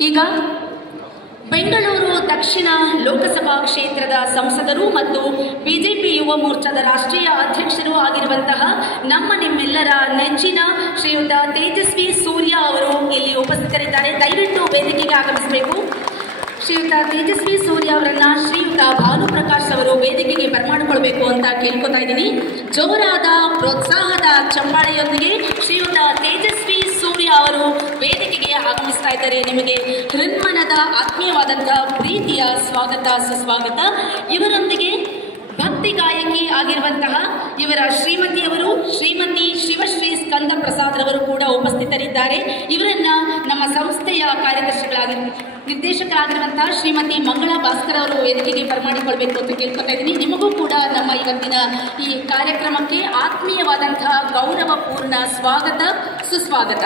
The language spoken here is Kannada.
ಈಗ ಬೆಂಗಳೂರು ದಕ್ಷಿಣ ಲೋಕಸಭಾ ಕ್ಷೇತ್ರದ ಸಂಸದರು ಮತ್ತು ಬಿಜೆಪಿ ಯುವ ಮೋರ್ಚಾದ ರಾಷ್ಟ್ರೀಯ ಅಧ್ಯಕ್ಷರು ಆಗಿರುವಂತಹ ನಿಮ್ಮೆಲ್ಲರ ನೆಚ್ಚಿನ ಶ್ರೀಯುತ ತೇಜಸ್ವಿ ಸೂರ್ಯ ಅವರು ಇಲ್ಲಿ ಉಪಸ್ಥಿತರಿದ್ದಾರೆ. ದಯವಿಟ್ಟು ವೇದಿಕೆಗೆ ಆಗಮಿಸಬೇಕು. ಶ್ರೀಯುತ ತೇಜಸ್ವಿ ಸೂರ್ಯ ಅವರನ್ನ ಶ್ರೀಯುತ ಭಾನುಪ್ರಕಾಶ್ ಅವರು ವೇದಿಕೆಗೆ ಬರಮಾಡಿಕೊಳ್ಬೇಕು ಅಂತ ಕೇಳ್ಕೊತಾ ಇದ್ದೀನಿ. ಜೋರಾದ ಪ್ರೋತ್ಸಾಹದ ಚಪ್ಪಾಳೆಯೊಂದಿಗೆ ಶ್ರೀಯುತ ತೇಜಸ್ವಿ ಸೂರ್ಯ ಅವರು ವೇದಿಕೆಗೆ ಆಗಮಿಸ್ತಾ ಇದ್ದಾರೆ. ನಿಮಗೆ ಹೃನ್ಮನದ ಆತ್ಮೀಯವಾದಂತಹ ಪ್ರೀತಿಯ ಸ್ವಾಗತ ಸುಸ್ವಾಗತ. ಇವರೊಂದಿಗೆ ಭಕ್ತಿ ಗಾಯಕಿ ಆಗಿರುವಂತಹ ಇವರ ಶ್ರೀಮತಿಯವರು ಶ್ರೀಮತಿ ಶಿವಶ್ರೀ ಸ್ಕಂದ ಪ್ರಸಾದ್ ರವರು ಕೂಡ ಉಪಸ್ಥಿತರಿದ್ದಾರೆ. ಇವರನ್ನ ನಮ್ಮ ಸಂಸ್ಥೆಯ ನಿರ್ದೇಶಕರಾಗಿರುವಂತಹ ಶ್ರೀಮತಿ ಮಂಗಳಾ ಭಾಸ್ಕರ್ ಅವರು ವೇದಿಕೆಗೆ ಬರಮಾಡಿಕೊಳ್ಬೇಕು ಅಂತ ಕೇಳ್ಕೊತಾ ಇದ್ದೀನಿ. ನಿಮಗೂ ಕೂಡ ನಮ್ಮ ಇವತ್ತಿನ ಈ ಕಾರ್ಯಕ್ರಮಕ್ಕೆ ಆತ್ಮೀಯವಾದಂತಹ ಗೌರವಪೂರ್ಣ ಸ್ವಾಗತ ಸುಸ್ವಾಗತ.